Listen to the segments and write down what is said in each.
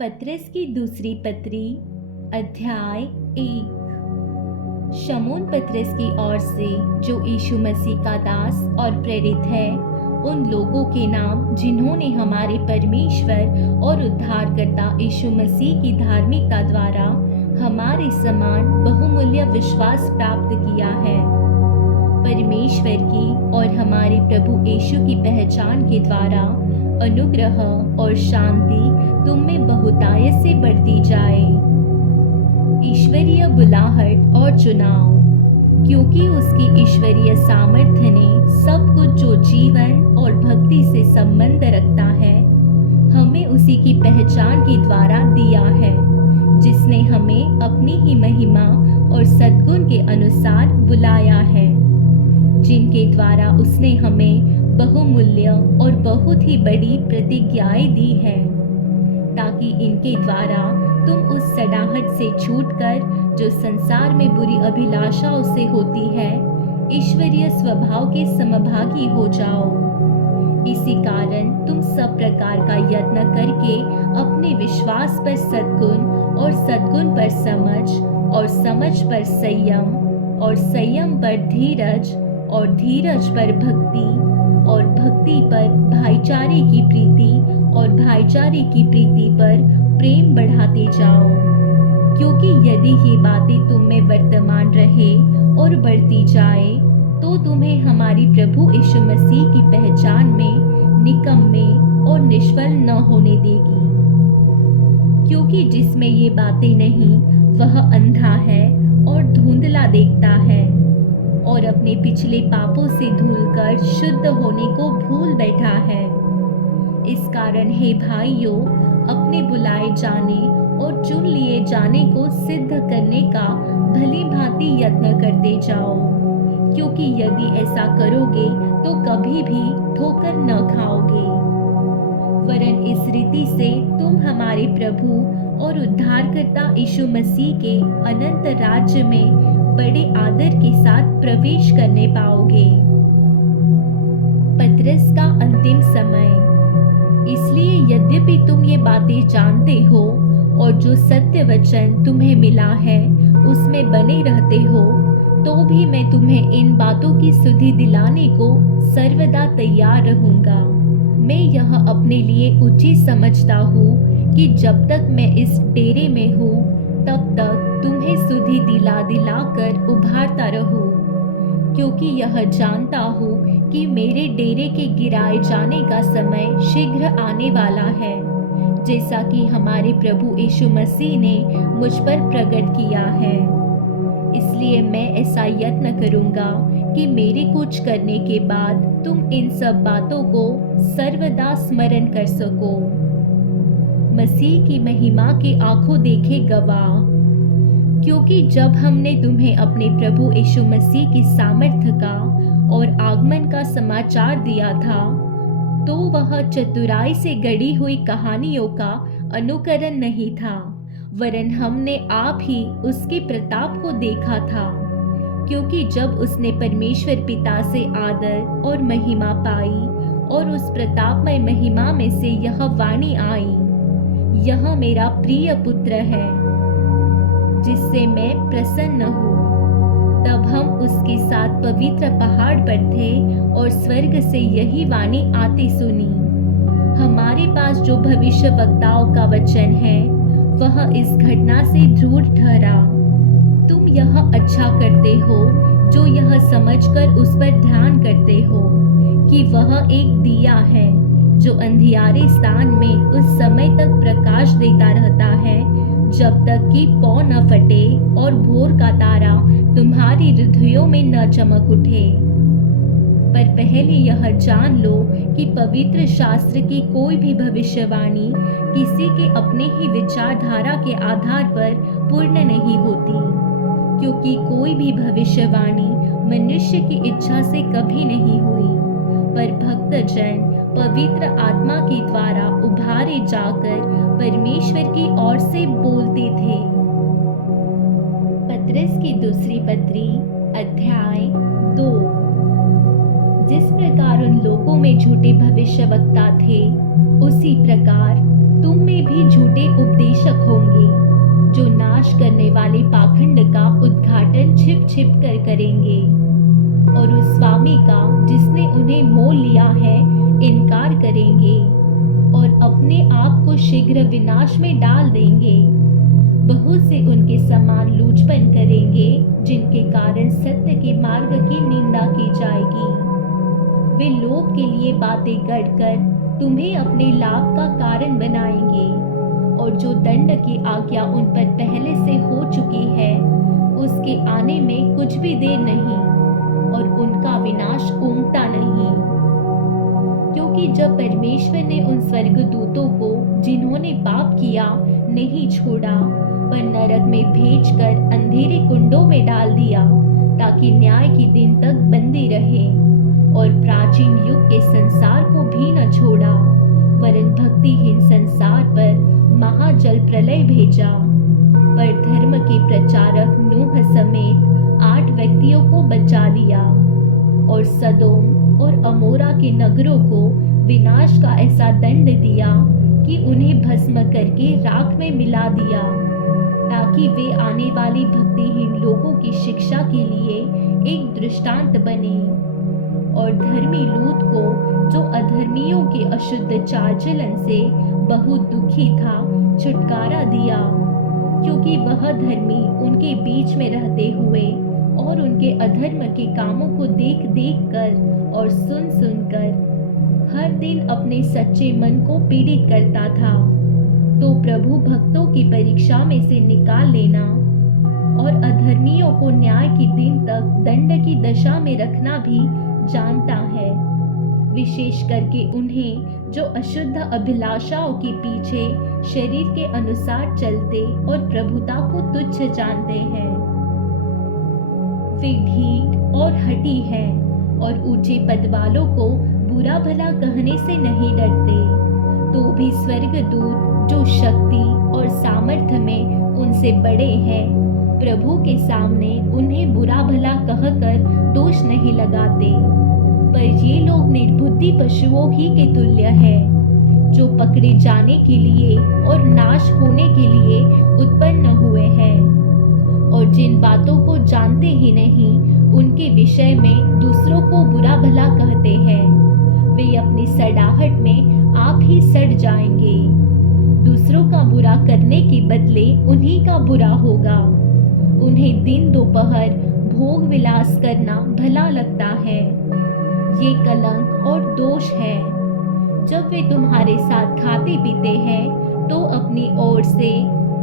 पतरस की दूसरी पत्री अध्याय 1। शमौन पतरस की ओर से, जो यीशु मसीह का दास और प्रेरित है, उन लोगों के नाम जिन्होंने हमारे परमेश्वर और उद्धारकर्ता यीशु मसीह की धार्मिकता द्वारा हमारे समान बहुमूल्य विश्वास प्राप्त किया है। परमेश्वर की और हमारे प्रभु यीशु की पहचान के द्वारा अनुग्रह और शांति तुम में बहुतायत से बढ़ती जाए। ईश्वरीय बुलाहट और चुनाव, क्योंकि उसकी ईश्वरीय सामर्थ्य ने सब कुछ जो जीवन और भक्ति से संबंध रखता है, हमें उसी की पहचान के द्वारा दिया है, जिसने हमें अपनी ही महिमा और सद्गुण के अनुसार बुलाया है, जिनके द्वारा उसने हमें बहुमूल्य और बहुत ही बड़ी प्रतिज्ञाएं दी है, ताकि इनके द्वारा तुम उस सड़ाहट से छूटकर, जो संसार में बुरी अभिलाषाओं से होती है, ईश्वरीय स्वभाव के समभागी हो जाओ। इसी कारण तुम सब प्रकार का यत्न करके अपने विश्वास पर सद्गुण और सद्गुण पर समझ और समझ पर संयम और संयम पर धीरज और धीरज पर भक्ति और भक्ति पर भाईचारे की प्रीति और भाईचारे की प्रीति पर प्रेम बढ़ाते जाओ। क्योंकि यदि ये बातें तुम में वर्तमान रहे और बढ़ती जाए, तो तुम्हें हमारी प्रभु यीशु मसीह की पहचान में निकम्मे और निष्फल न होने देगी। क्योंकि जिसमें ये बातें नहीं, वह अंधा है और धुंधला देखता है और अपने पिछले पापों से धुलकर शुद्ध होने को भूल बैठा है। इस कारण हे भाइयों, अपने बुलाए जाने और चुन लिए जाने को सिद्ध करने का भली भांति यत्न करते जाओ, क्योंकि यदि ऐसा करोगे तो कभी भी ठोकर न खाओगे। वरन इस रीति से तुम हमारे प्रभु और उद्धारकर्ता यीशु मसीह के अनंत राज्य में बड़े आदर के साथ प्रवेश करने पाओगे। पतरस का अंतिम समय। इसलिए यद्यपि तुम ये बातें जानते हो और जो सत्य वचन तुम्हें मिला है उसमें बने रहते हो, तो भी मैं तुम्हें इन बातों की सुधि दिलाने को सर्वदा तैयार रहूंगा। मैं यह अपने लिए उचित समझता हूँ कि जब तक मैं इस डेरे में हूँ, तब तक तुम्हें सुधि दिला कर उभारता रहूं, क्योंकि यह जानता हूँ कि मेरे डेरे के गिराए जाने का समय शीघ्र आने वाला है, जैसा कि हमारे प्रभु यीशु मसीह ने मुझ पर प्रकट किया है। इसलिए मैं ऐसा यत्न करूँगा कि मेरे कुछ करने के बाद तुम इन सब बातों को सर्वदा स्मरण कर सको। मसीह की महिमा के आंखों देखे गवाह। क्योंकि जब हमने तुम्हें अपने प्रभु यीशु मसीह की सामर्थ्य का और आगमन का समाचार दिया था, तो वह चतुराई से गढ़ी हुई कहानियों का अनुकरण नहीं था, वरन हमने आप ही उसके प्रताप को देखा था। क्योंकि जब उसने परमेश्वर पिता से आदर और महिमा पाई और उस प्रतापमय महिमा में से यह वाणी आई, यह मेरा प्रिय पुत्र है, जिससे मैं प्रसन्न हूँ। तब हम उसके साथ पवित्र पहाड़ पर थे और स्वर्ग से यही वाणी आती सुनी। हमारे पास जो भविष्य वक्ताओं का वचन है, वह इस घटना से दृढ़ ठहरा। तुम यह अच्छा करते हो जो यह समझकर उस पर ध्यान करते हो कि वह एक दिया है, जो अंधियारे स्थान में उस समय तक प्रकाश देता रहता है, जब तक कि पौ न फटे और भोर का तारा तुम्हारी हृदयों में न चमक उठे। पर पहले यह जान लो कि पवित्र शास्त्र की कोई भी भविष्यवाणी किसी के अपने ही विचारधारा के आधार पर पूर्ण नहीं होती, क्योंकि कोई भी भविष्यवाणी मनुष्य की इच्छा से कभी नहीं हुई, पर भक्तजन पवित्र आत्मा के द्वारा उभारे जाकर परमेश्वर की ओर से बोलते थे। पतरस की दूसरी पत्री अध्याय 2। जिस प्रकार उन लोगों में झूठे भविष्यवक्ता थे, उसी प्रकार तुम में भी झूठे जो नाश करने वाले पाखंड का उद्घाटन छिप छिप कर करेंगे और उस स्वामी का जिसने उन्हें मोल लिया है इनकार करेंगे और अपने आप को शीघ्र विनाश में डाल देंगे। बहुत से उनके समान लूचपन करेंगे जिनके कारण सत्य के मार्ग की निंदा की जाएगी। वे लोभ के लिए बातें गढ़कर तुम्हें अपने लाभ का कारण बनाएंगे और जो दंड की आज्ञा उन पर पहले से हो चुकी है उसके आने में कुछ भी देर नहीं और उनका विनाश ऊँघता नहीं। क्योंकि जब परमेश्वर ने उन स्वर्गदूतों को जिन्होंने पाप किया नहीं छोड़ा पर नरक में भेजकर अंधेरे कुंडों में डाल दिया ताकि न्याय के दिन तक बंदी रहे और प्राचीन युग के संसार को भी न छोड़ा वरन भक्तिहीन संसार पर महाजल प्रलय भेजा। पर धर्म के प्रचारक नूह समेत 8 व्यक्तियों को बचा लिया और सदोम और अमोरा के नगरों को विनाश का ऐसा दंड दिया कि उन्हें भस्म करके राख में मिला दिया ताकि वे आने वाली भक्तिहीन लोगों की शिक्षा के लिए एक दृष्टांत बने। और धर्मी लूत को जो अधर्मियों के अशुद्ध चाल चलन से बहुत दुखी था छुटकारा दिया क्योंकि वह धर्मी उनके बीच में रहते हुए और उनके अधर्म के कामों को देख देख कर और सुन सुन कर हर दिन अपने सच्चे मन को पीड़ित करता था। तो प्रभु भक्तों की परीक्षा में से निकाल लेना और अधर्मियों को न्याय के दिन तक दंड की दशा में रखना भी जानता है, विशेष करके उन्हें जो अशुद्ध अभिलाषाओं के पीछे शरीर के अनुसार चलते और प्रभुता को तुच्छ जानते हैं। वे ढीठ और हठी है और ऊंचे पद वालों को बुरा भला कहने से नहीं डरते। तो भी स्वर्गदूत जो शक्ति और सामर्थ्य में उनसे बड़े हैं प्रभु के सामने उन्हें बुरा भला कहकर दोष नहीं लगाते। पर ये लोग निर्बुद्धि पशुओं ही के तुल्य है जो पकड़े जाने के लिए और नाश होने के लिए उत्पन्न हुए हैं और जिन बातों को जानते ही नहीं उनके विषय में दूसरों को बुरा भला कहते हैं। वे अपनी सड़ाहट में आप ही सड़ जाएंगे। दूसरों का बुरा करने के बदले उन्हीं का बुरा होगा। उन्हें दिन दोपहर भोग विलास करना भला लगता है। ये कलंक और दोष है। जब वे तुम्हारे साथ खाते पीते हैं तो अपनी ओर से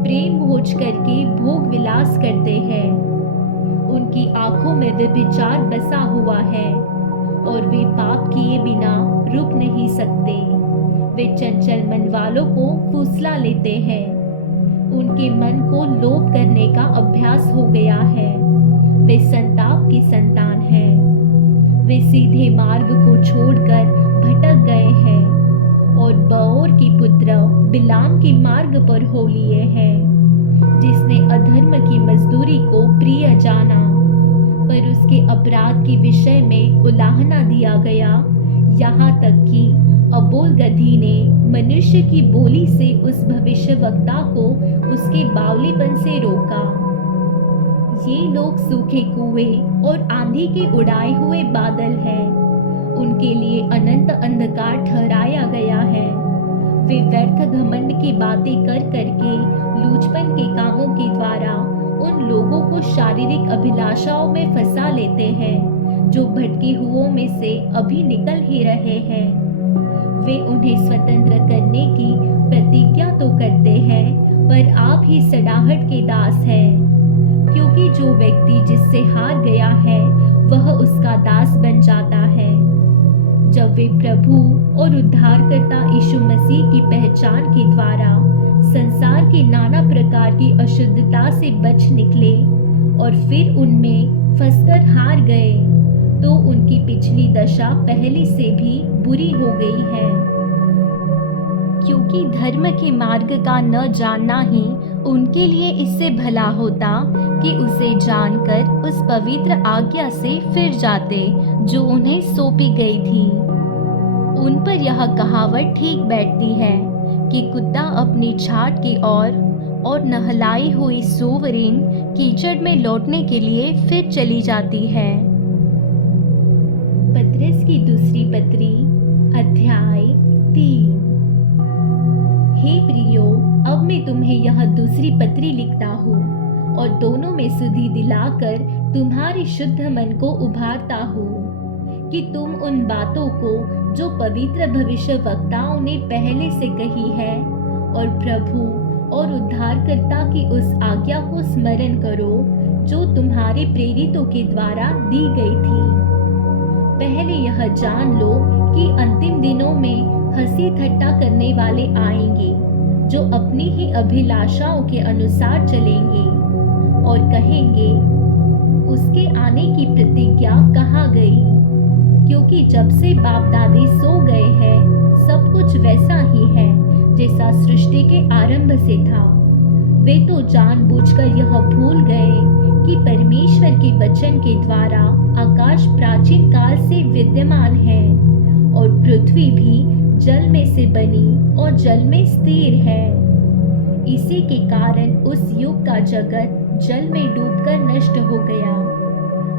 प्रेम भोज करके भोग विलास करते हैं। उनकी आंखों में व्यभिचार बसा हुआ है और वे पाप किए बिना रुक नहीं सकते। वे चंचल मन वालों को फुसला लेते हैं। उनके मन को लोभ करने का अभ्यास हो गया है। वे संताप की संतान हैं। वे सीधे मार्ग को छोड़कर भटक गए हैं और बओर की पुत्र बिलाम के मार्ग पर हो लिए हैं, जिसने अधर्म की मजदूरी को प्रिय जाना, पर उसके अपराध के विषय में उलाहना दिया गया, यहाँ तक कि अबोल गधी ने मनुष्य की बोली से उस भविष्यवक्ता को उसके बावलीपन से रोका। ये लोग सूखे कुएं और आंधी के उड़ाए हुए बादल हैं। उनके लिए अनंत अंधकार ठहराया गया है। वे व्यर्थ घमंड की बातें कर करके लूचपन के कामों के द्वारा उन लोगों को शारीरिक अभिलाषाओं में फंसा लेते हैं जो भटके हुओं में से अभी निकल ही रहे हैं। वे उन्हें स्वतंत्र करने की प्रतिज्ञा तो करते हैं, पर आप ही सड़ाहट के दास हैं, क्योंकि जो व्यक्ति जिससे हार गया है वह उसका दास बन जाता है। जब वे प्रभु और उद्धारकर्ता यीशु मसीह की पहचान के द्वारा संसार की नाना प्रकार की अशुद्धता से बच निकले और फिर उनमें फंसकर हार गए, तो उनकी पिछली दशा पहले से भी बुरी हो गई है। क्योंकि धर्म के मार्ग का न जानना ही उनके लिए इससे भला होता कि उसे जानकर उस पवित्र आज्ञा से फिर जाते जो उन्हें सौंपी गई थी। उन पर यह कहावत ठीक बैठती है कि कुत्ता अपनी छाट की ओर और नहलाई हुई सोवरेन कीचड़ में लौटने के लिए फिर चली जाती है। पतरस की दूसरी पत्री अध्याय 3। हे प्रियो, अब मैं तुम्हें यह दूसरी पत्री लिखता हूँ और दोनों में सुधि दिलाकर तुम्हारे शुद्ध मन को उभारता हूँ कि तुम उन बातों को जो पवित्र भविष्यवक्ताओं ने पहले से कही है और प्रभु और उद्धारकर्ता की उस आज्ञा को स्मरण करो जो तुम्हारे प्रेरितों के द्वारा दी गई थी। पहले यह जान लो कि अंतिम दिनों में हंसी ठट्टा करने वाले आएंगे जो अपनी ही अभिलाषाओं के अनुसार चलेंगे और कहेंगे, उसके आने की प्रतिज्ञा कहाँ गई? क्योंकि जब से बाप दादी सो गए हैं सब कुछ वैसा ही है जैसा सृष्टि के आरंभ से था। वे तो जानबूझकर यह भूल गए कि परमेश्वर के वचन के द्वारा आकाश प्राचीन काल से विद्यमान है और पृथ्वी भी जल में से बनी और जल में स्थिर है। इसी के कारण उस युग का जगत जल में डूबकर नष्ट हो गया।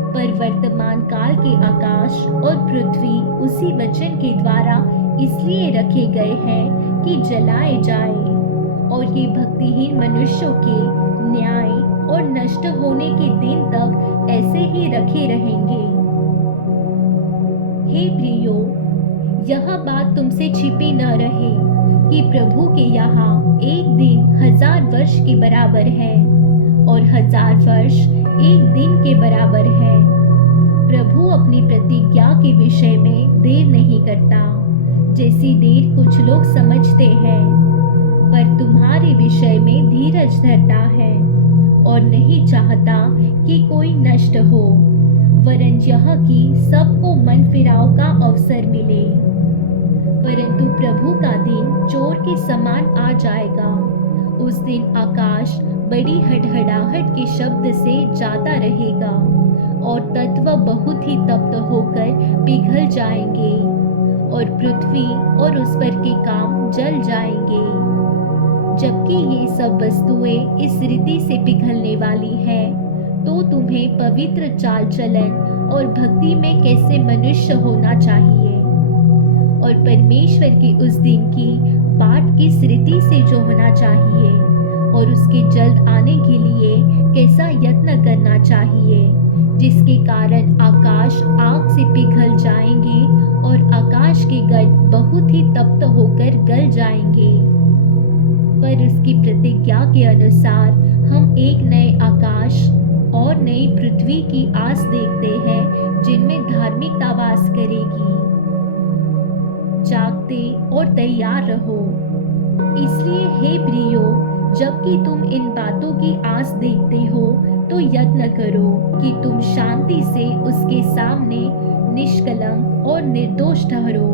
पर वर्तमान काल के आकाश और पृथ्वी उसी वचन के द्वारा इसलिए रखे गए हैं कि जलाए जाए और ये भक्तिहीन मनुष्यों के न्याय और नष्ट होने के दिन तक ऐसे ही रखे रहेंगे। हे प्रियो, यह बात तुमसे छिपी न रहे कि प्रभु के यहाँ एक दिन 1000 वर्ष के बराबर है और 1000 वर्ष एक दिन के बराबर है। प्रभु अपनी प्रतिज्ञा के विषय में देर नहीं करता जैसी देर कुछ लोग समझते हैं, पर तुम्हारे विषय में धीरज धरता है और नहीं चाहता कि कोई नष्ट हो, वरन यह कि सबको मन फिराव का अवसर मिले। परंतु प्रभु का दिन चोर के समान आ जाएगा। उस दिन आकाश बड़ी हड़हड़ाहट के शब्द से जाता रहेगा और तत्व बहुत ही तप्त होकर पिघल जाएंगे और पृथ्वी और उस पर के काम जल जाएंगे। जबकि ये सब वस्तुएं इस रीति से पिघलने वाली हैं, तो तुम्हें पवित्र चाल चलन और भक्ति में कैसे मनुष्य होना चाहिए और परमेश्वर के उस दिन की बाट किस रीति से जो होना चाहिए और उसके जल्द आने के लिए कैसा यत्न करना चाहिए, जिसके कारण आकाश आग से पिघल जाएंगे और आकाश के गढ़ बहुत ही तप्त होकर गल जाएंगे। पर उसकी प्रतिज्ञा के अनुसार हम एक नए आकाश और नई पृथ्वी की आस देखते हैं जिनमें धार्मिकता वास करेगी। जागते और तैयार रहो। इसलिए हे प्रियो, जबकि तुम इन बातों की आस देखते हो तो यत्न करो कि तुम शांति से उसके सामने निष्कलंक और निर्दोष ठहरो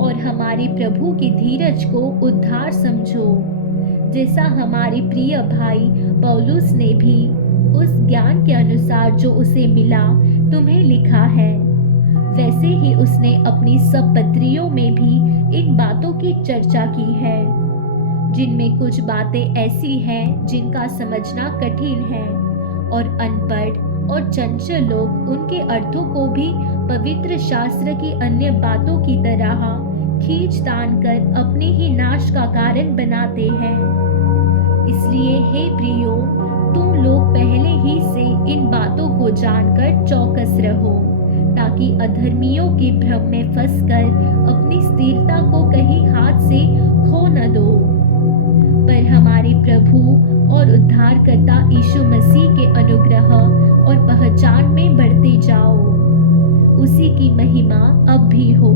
और हमारे प्रभु की धीरज को उद्धार समझो, जैसा हमारे प्रिय भाई पौलुस ने भी उस ज्ञान के अनुसार जो उसे मिला तुम्हें लिखा है। वैसे ही उसने अपनी सब पत्रियों में भी इन बातों की चर्चा की है, जिनमें कुछ बातें ऐसी हैं जिनका समझना कठिन है और अनपढ़ और चंचल लोग उनके अर्थों को भी पवित्र शास्त्र की अन्य बातों की तरह खींच तान कर अपने ही नाश का कारण बनाते हैं। इसलिए हे प्रियो, तुम लोग पहले ही से इन बातों को जानकर चौकस रहो, ताकि अधर्मियों के भ्रम में फंसकर अपनी स्थिरता को कहीं हाथ से खो न दो, पर हमारे प्रभु और उद्धारकर्ता यीशु मसीह के अनुग्रह और पहचान में बढ़ते जाओ। उसी की महिमा अब भी हो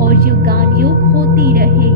और युगान युग होती रहे।